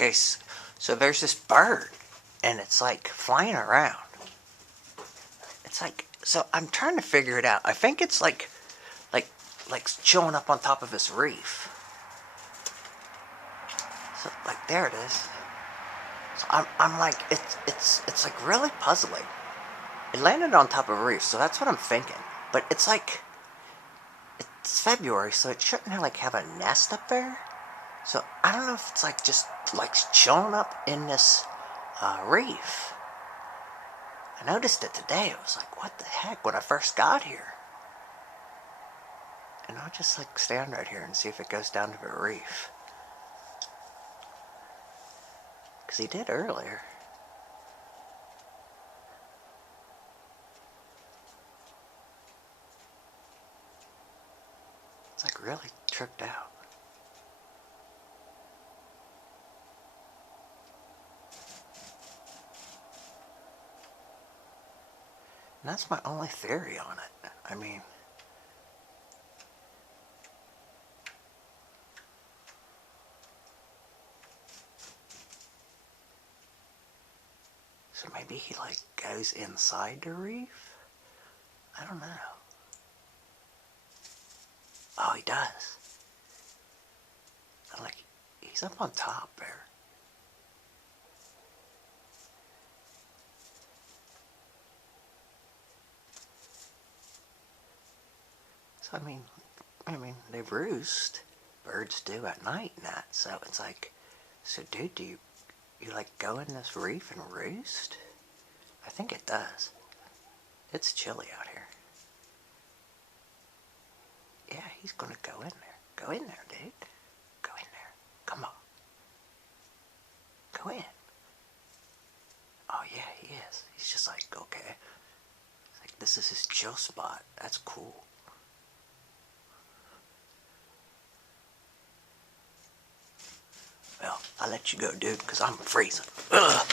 Okay, so there's this bird, and it's like flying around. It's like, so I'm trying to figure it out. I think it's like chilling up on top of this reef. So like there it is. So I'm like it's like really puzzling. It landed on top of a reef, so that's what I'm thinking. But it's like it's February, so it shouldn't have a nest up there. So I don't know if it's like just like chilling up in this reef. I noticed it today. I was like, what the heck, when I first got here. And I'll just like stand right here and see if it goes down to the reef. Because he did earlier. It's like really tricked out. And that's my only theory on it. I mean, so maybe he like goes inside the reef? I don't know. Oh, he does. Like, he's up on top there. So I mean, they roost. Birds do at night and that. So it's like, so dude, do you like go in this reef and roost? I think it does. It's chilly out here. Yeah, he's gonna go in there. Go in there, dude. Go in there. Come on. Go in. Oh yeah, he is. He's just like, okay. It's like, this is his chill spot. That's cool. Well, I'll let you go, dude, because I'm freezing. Ugh.